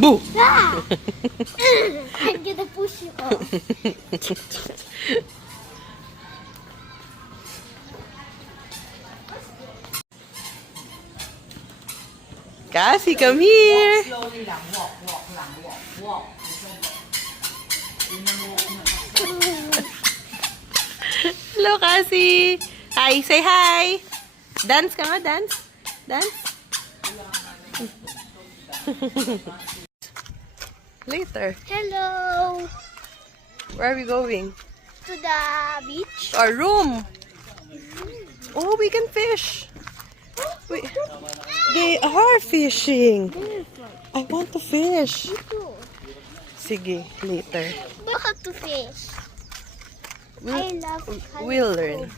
Boo! Ah! I'm gonna push you off. Cassie, come here! Slowly lang. Walk lang. Walk. Hello, Cassie! Hi, say hi! Dance ka nga, dance? Dance? Later. Hello. Where are we going? To the beach. Our room! Oh, we can fish! They are fishing! I want to fish! Sige, later. Bakit to fish? I love We'll learn.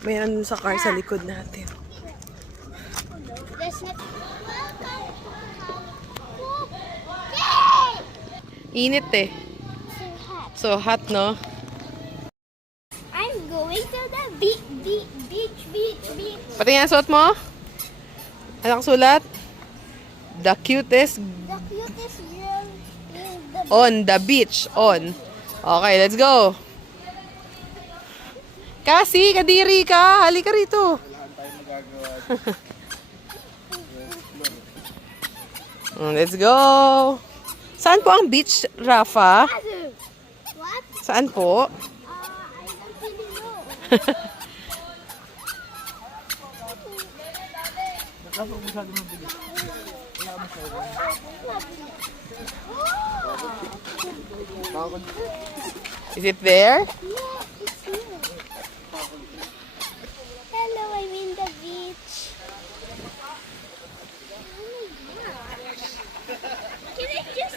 Mayroon sa car sa likod natin. There's not... Init eh. So hot. So hot, no? I'm going to the beach. Pati nga suot mo? Anong sulat? The cutest The cutest girl in the beach. on the beach. On. Okay, let's go. Kasi, kadiri ka. Halika rito. Let's go. Saan po ang beach, Rafa? What? Saan po? I don't really know. Is it there? Yeah, it's here. Hello, I'm in the beach. Can I just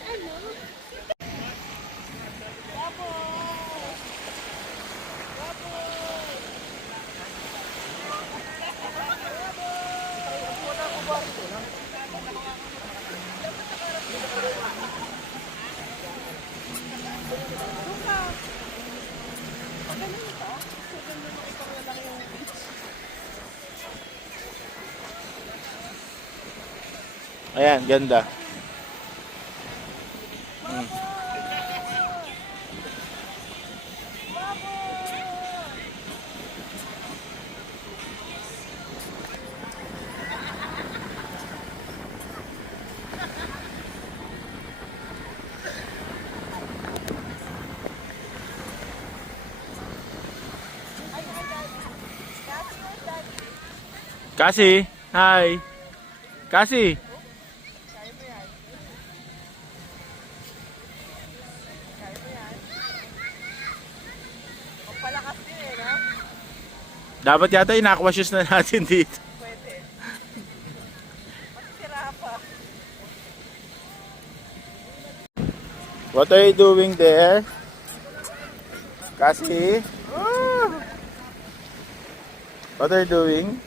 Ayan, ganda. Cassie, hi. Cassie. Dapat yata in-aqua shoes na natin dito. Pwede. What are you doing there? Cassie? What are you doing?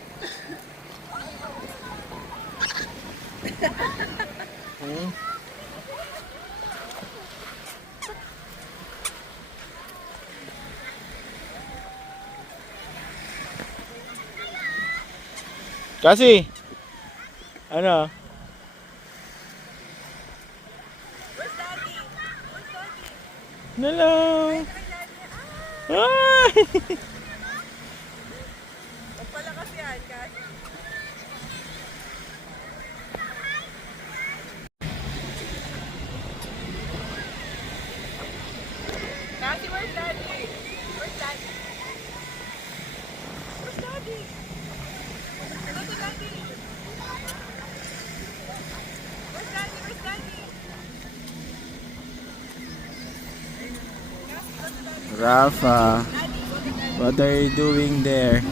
Cassie? Ano? Hello! Ay! Pagpalakas yan, Cassie. Cassie, where's Daddy? Where's Daddy? Where's Daddy? Hello to Daddy. Where's Daddy? Where's Daddy? Rafa, what are you doing there?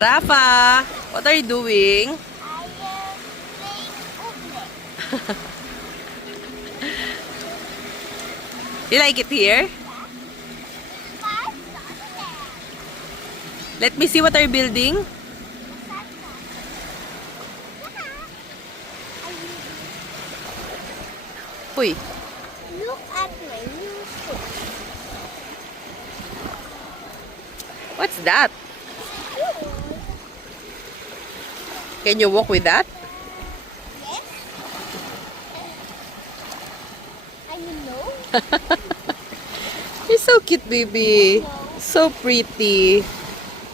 Rafa, what are you doing? I am playing Oakland. You like it here? Let me see what are you building. Uy, Look at my new shoes. What's that? Can you walk with that? Yes. I know. You're so cute, baby. So pretty.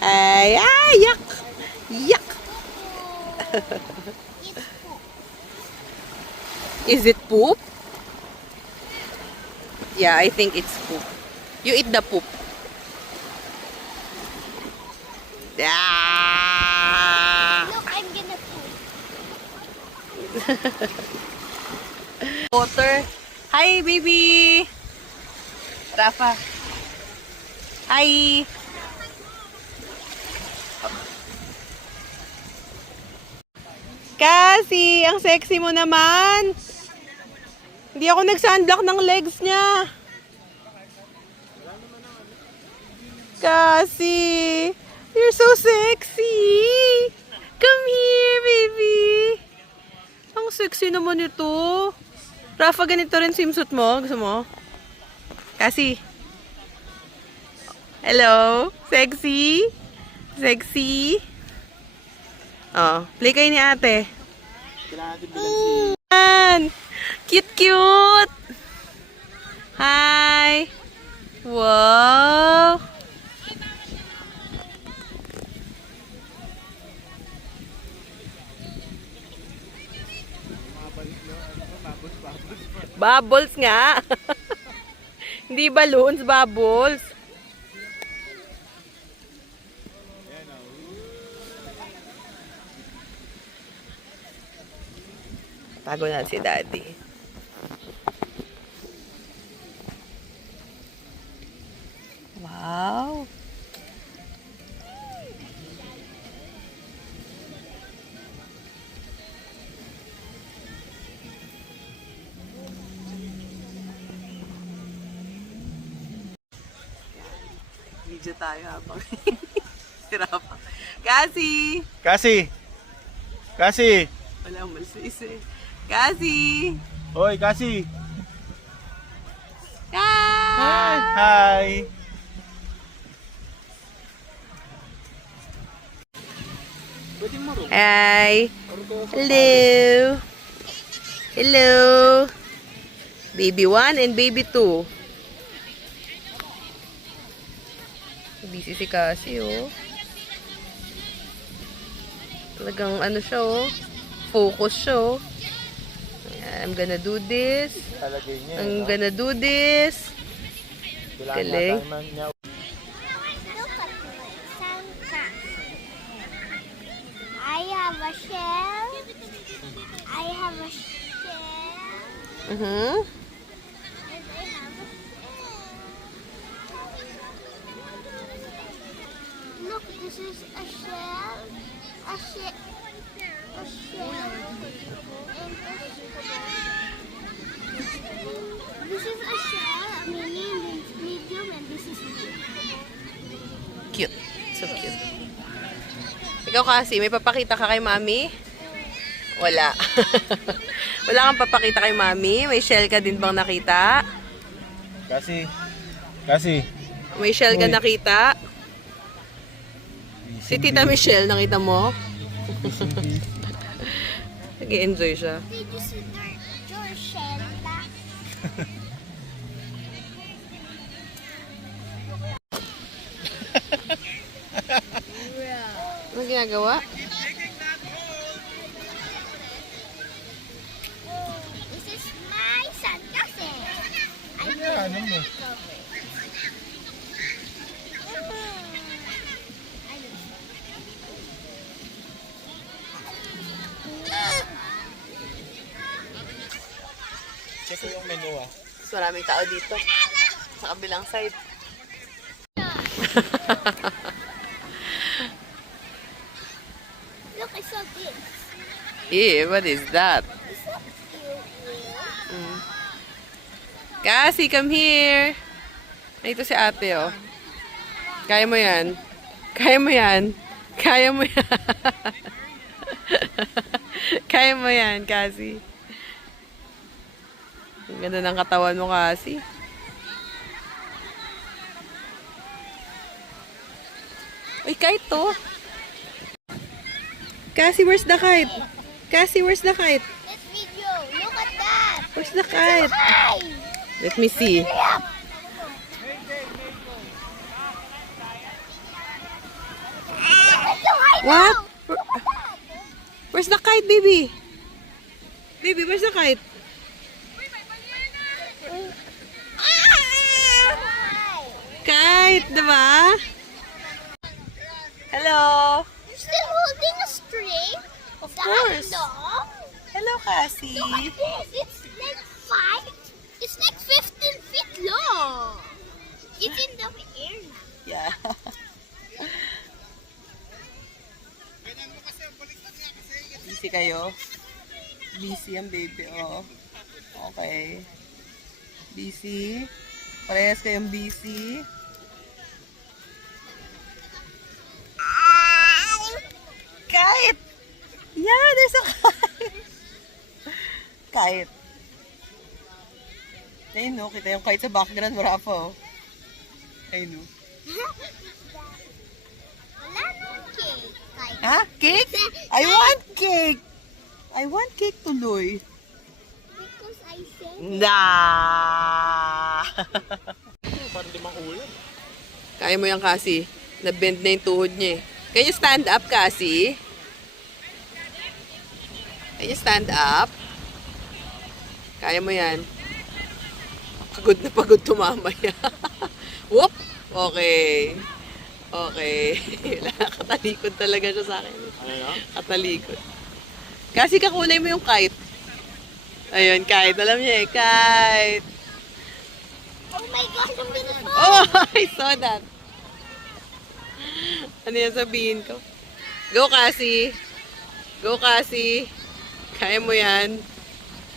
Ay, yuck. Yuck. Is it poop? Yeah, I think it's poop. You eat the poop. Ah! Look, I'm gonna poop. Water. Hi, baby. Rafa. Hi. Kasi, ang sexy mo naman. Hindi ako nag-sunblock ng legs niya. Kasi, you're so sexy. Come here, baby. Ang sexy naman ito. Rafa, ganito rin swimsuit mo. Gusto mo? Kasi. Hello? Sexy? Sexy? Oh, play kayo ni ate. Kailangan natin bilang Yan! Cute, cute! Hi! Wow! Bubbles nga! Hindi balloons, bubbles. Tago na si Daddy. Wow! Video tayo habang sirapan. Kasi! Kasi! Wala malsis eh. Kasi! Hoy, Kasi! Hi! Hi! Pwede mo rin. Hi! Hello! Hello! Baby 1 and baby 2. Busy si Cassie, oh. Talagang ano siya, oh. Focus siya, oh. I'm gonna do this. Talagay niya. I'm gonna do this. Galing. Niya. Look at me. Santa. I have a shell. I have a shell. Mm-hmm. And I have a shell. Look, this is a shell. A shell. A shell. And a this is a shell, a mini, medium, and this is big. Cute. So cute. Ikaw kasi, may papakita ka kay Mami? Wala. Wala kang papakita kay Mami? May shell ka din bang nakita? Kasi. May shell ka Uy. nakita? Si Tita Michelle, nakita mo? Nag-enjoy siya. Did you see your shell? Ano ginagawa? This is my sandcastle. Ano mo? Check ko yung menu ah. Mas maraming tao dito. Sa kabilang side. Look, I saw this. What is that? Is that cute? Cassie, come here. Ito si ate, oh. Kaya mo yan. Kaya mo yan. Kaya mo yan. Kaya mo yan, Cassie. Ang ganda ng katawan mo, Cassie. kite to. Cassie, where's the kite? Cassie, where's the kite? This video. Look at that. Where's the kite? Hi. Let me see. What? Where's the kite, baby? Baby, where's the kite? Kite, diba? Hello. You're still holding a string? Of That course. long? Hello, Cassie. Look at this. It's like 5. It's like 15 feet long. It's in the air now. Yeah. Busy kayo? Busy ang baby, oh. Okay. Busy? Parehas kayong busy? Kite! Yeah, there's a kite! Kite. Ayun, no? Kita yung kite sa background, Rafa, oh. Ayun, no? Wala nang cake. Ha? Cake? I want cake! I want cake tuloy. Because I said Nah! Parang limang ulam. Kaya mo yan, Cassie. Na-bend na yung tuhod niya eh. Can you stand up, Cassie? Can you stand up? Kaya mo yan. Pagod na pagod tumamaya. Whoop! Okay. Okay. Katalikod talaga siya sa akin. Ano? Katalikod. Kasi kakulay mo yung kite. Ayun, kite. Alam niya eh, kite. oh my gosh, I'm gonna fall. Oh, I saw that. Ano yan sabihin ko? Go, Cassie. Go, Cassie. Kaya mo yan.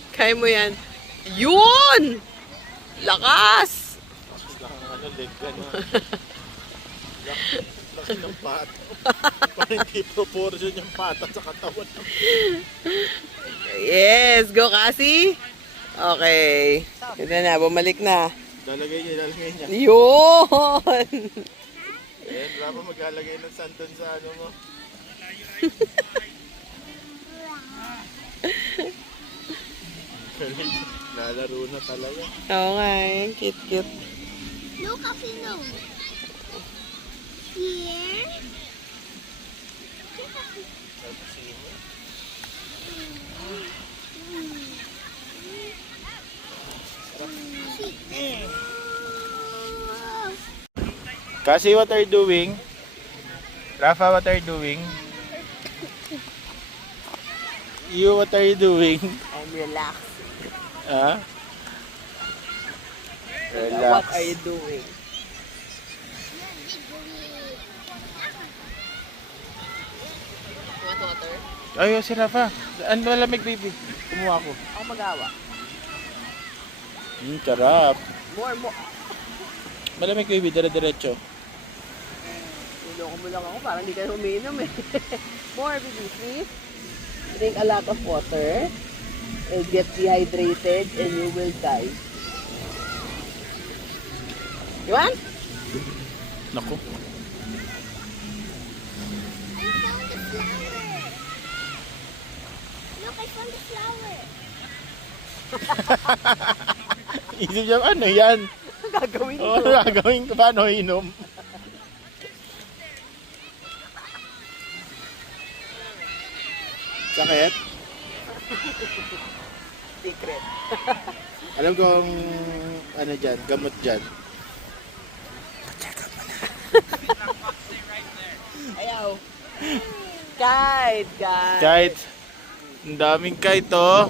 Kaya mo yan. Yun! Lakas! Ano, leg, gano'n. Laki ng pata. Parang hindi proportion yung pata sa katawan. Yes! Go, Cassie. Okay. Ito na, bumalik na. Lalagay niya. Yun! Ayan, Rafa maglalagay ng sandon sa ano mo. Lalaro na talaga. Oo nga eh. Cute. No, kasi no. Here. Kasi what are you doing? Rafa, what are you doing? You, what are you doing? I'm relaxed. Ah? What Relax. are you doing? Want water? Ay, si Rafa. Ano malamig, baby? Kumuha ko. Ako magawa. Sarap. More. Malamig, baby. Dire-diretso. Niloko mo lang ako, parang hindi ka umiinom eh. More, baby, please. Drink a lot of water. You'll get dehydrated and you will die. You want? Naku. I found the flower. Look, I found the flower. Isip niya, ano yan? Gagawin ko. Oo, gagawin ko. Paano inom? Sakit? Secret. Alam kong ano dyan, gamot dyan. Ayaw. Kite. Kahit, ang daming kahit oh.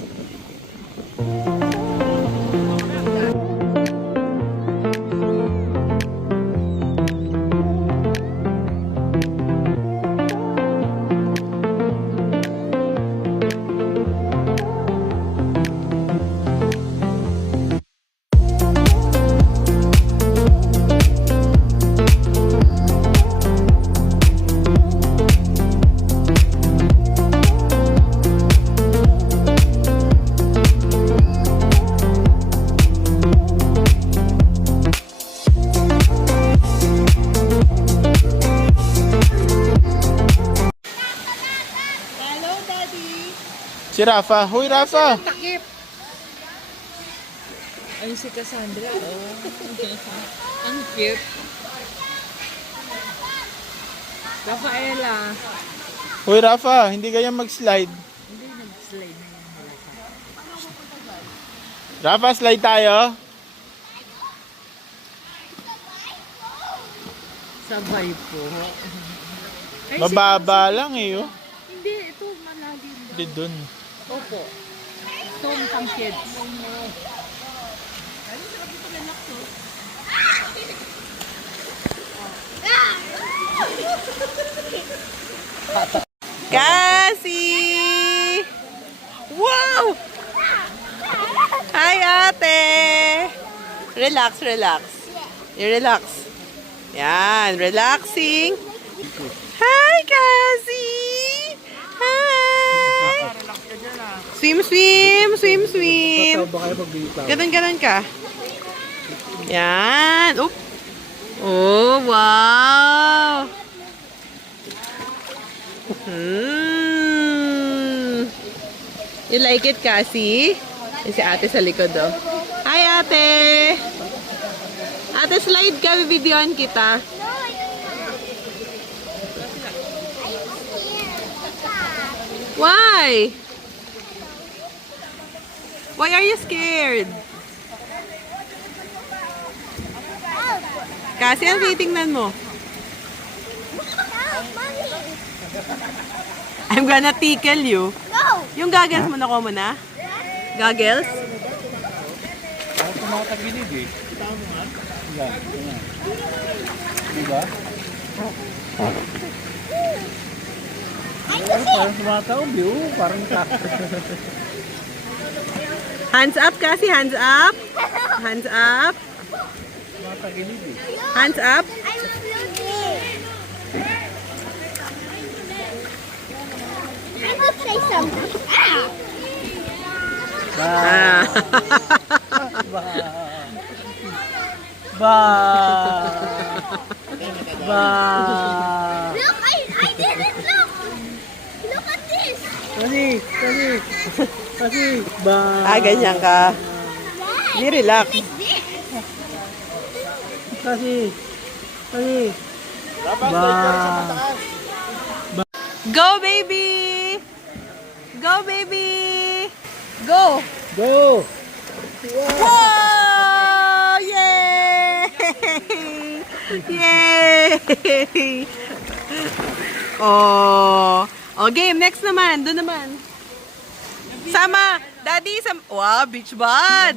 Rafa. Huy, Rafa! Ay, si Cassandra, oh. Ang cute. Rafaela. Huy, Rafa, hindi kaya mag-slide. Hindi nag-slide na yan. Rafa, slide tayo. Sabay po. Ay, Mababa lang eh, oh. Hindi, ito malalim. Hindi dun. Opo. Ito pang kids. Cassie! Wow! Hi, ate! Relax, relax. I-relax. Yan, relaxing. Hi, Cassie! Hi! Swim, swim, swim, swim. Ganon ka. Yan. Oop. Oh, wow. You like it, Cassie? Yung si ate sa likod, oh. Hi, ate! Ate, slide ka. Bibidyoan kita. No, I don't know. I'm scared. Why? Why are you scared? Cassie, ang titingnan mo? Help, mommy. I'm gonna tickle you. No. Yung goggles mo nakuha mo na? Goggles? Parang tumatagilid eh. Yan. Diba? Parang tumataob yun. Parang Hands up, Cassie. Hands up. Hands up. tumatagilid eh. Hands up. I'm floating. I will say something. Ah! Ah. Look, I didn't look. Look at this. Ganyan ka. Why? Di relax. Like this. Dapat slide ka rin sa mataas. Go, baby! Go, baby! Go! Go! Whoa! Yay! Yay! Oh. Oh, game. Next naman. Doon naman. Sama. Daddy, wow, beach bud.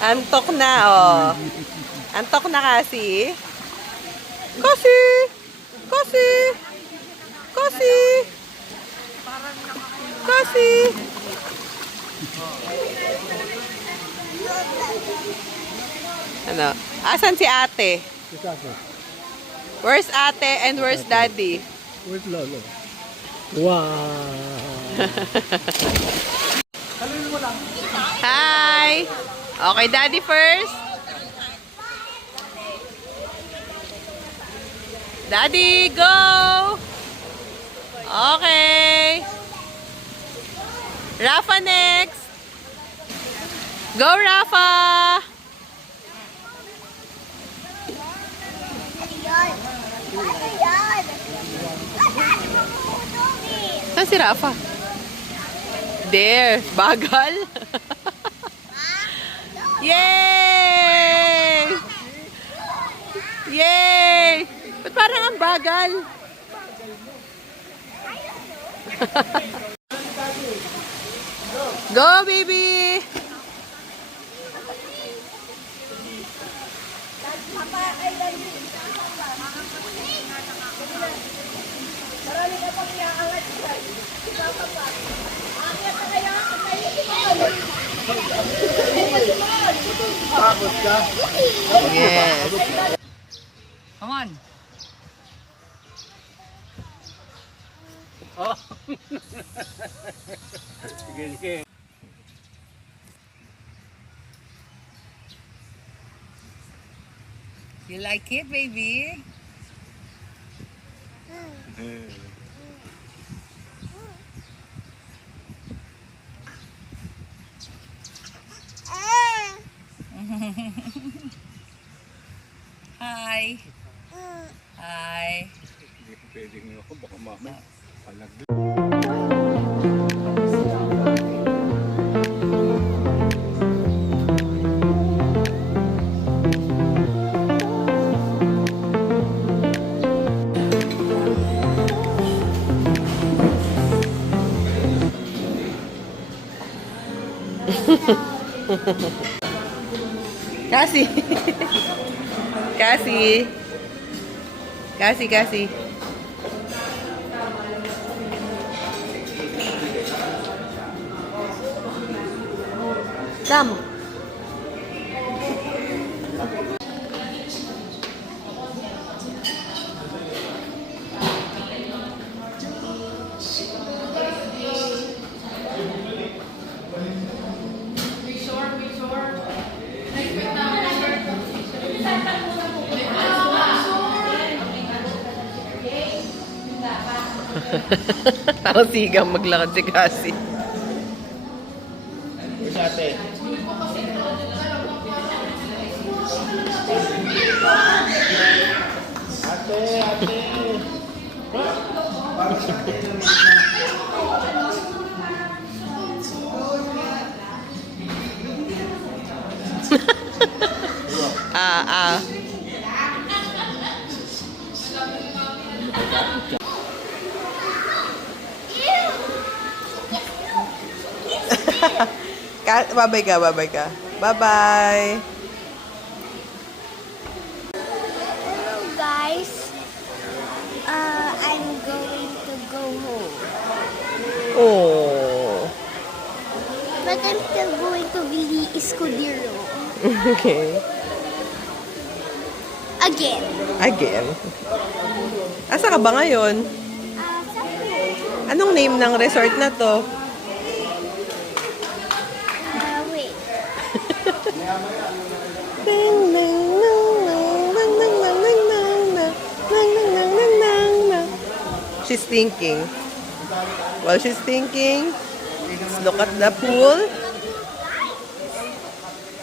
Antok na, oh. Antok na kasi. Kasi. Kasi. Kasi. Kasi. Ano? Asan si ate? Where's ate and where's daddy? Where's Lolo? Wow! Hi! Okay, daddy first. Daddy, go! Okay. Rafa next. Go, Rafa! Ano yan? Saan si Rafa? There. Bagal. Yay! Yay! Ba't parang ang bagal? Go, baby! Takot ka? Yes. Come on. Sige, sige. You like it, baby? Hi. Hi. Hindi ko pwedeng ako, baka mamaya palag. Cassie. Cassie. Cassie, Cassie. Come. Ako sigang maglakad si Cassie. Where's ate? Ate, ate. Ah. Babay ka, babay ka. Bye-bye. Hello guys. I'm going to go home. Oh. But I'm still going to Billy Escudero. Okay. Again. Again. Asa ka ba ngayon? Sa Anong name ng resort na to? wait. She's thinking. While she's thinking, let's look at the pool.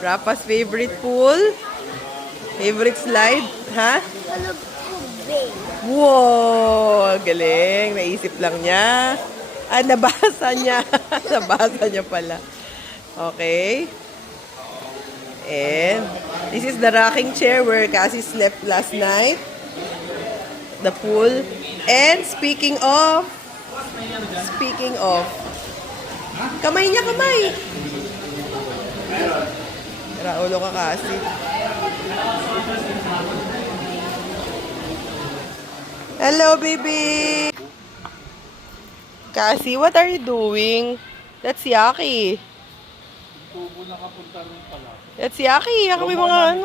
Rapa's favorite pool. Favorite slide, ha? Tulog ko, babe. Wow! Galing. Naisip lang niya. Nabasa niya. Nabasa niya pala. Okay. And this is the rocking chair where Cassie slept last night. The pool. And speaking of, kamay niya, kamay. Raulo ka, Cassie. Hello, baby. Cassie, what are you doing? That's Yaki. That's Yaki. Yan kami mga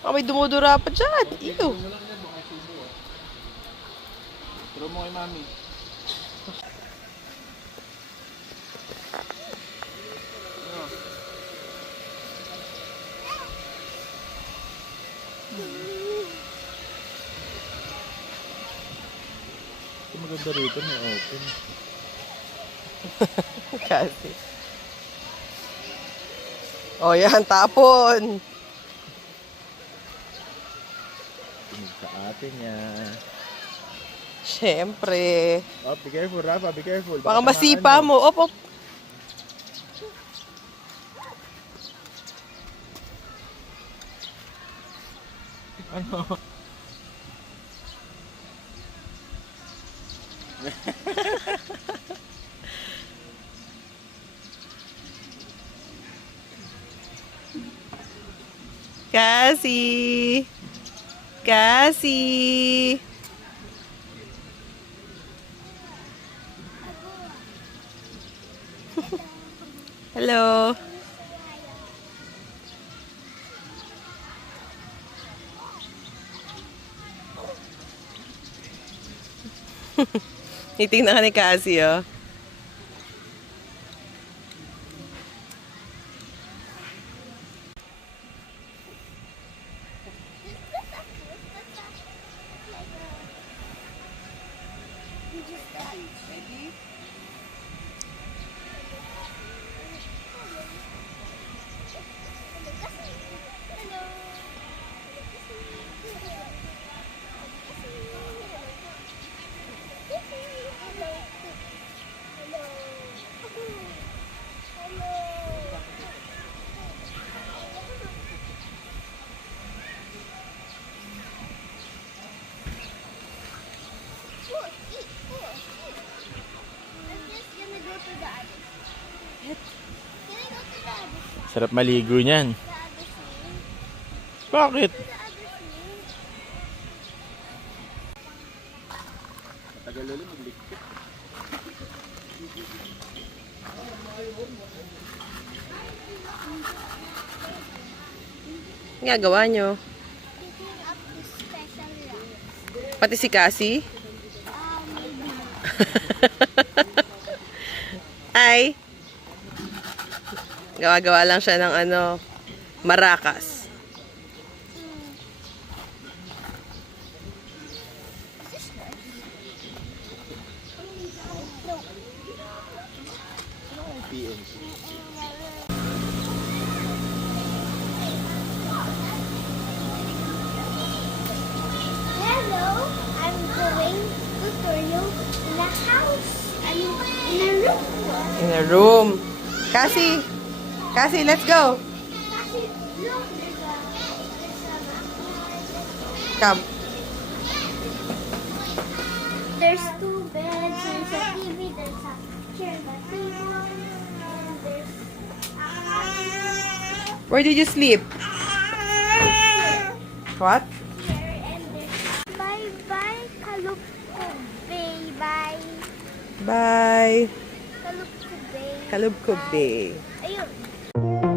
kami dumudura pa dyan. Ew. Turo mo kay mami. Maganda rito, may open. Cassie. Oh, yan. Tapon. Tingin sa ate niya. Siyempre. Oh, be careful, Rafa, be careful. Baka masipa mo. Op, op. Ano? Cassie. Cassie. Hello. Titingnan ka ni Cassie, oh. Can I go to the other side? Sarap maligo niyan. The other side? Bakit? The other side? Tagal ulit magligpit. Ang gagawa nyo? Picking up the special rocks. Pati si Cassie? Maybe. Ay! Gawa-gawa lang siya ng maracas. Hello, I'm going to tutorial in a house. I mean, in a room. In a room. Cassie! Cassie, let's go! Kasi, look, Come. there's two beds, there's a TV, there's a chair, and a table, and there's a Where did you sleep? What? chair, and there's bye-bye, Kalupko Bay, bye. Bye. Kalupko Bay. Kalubkub Bay. Ayun.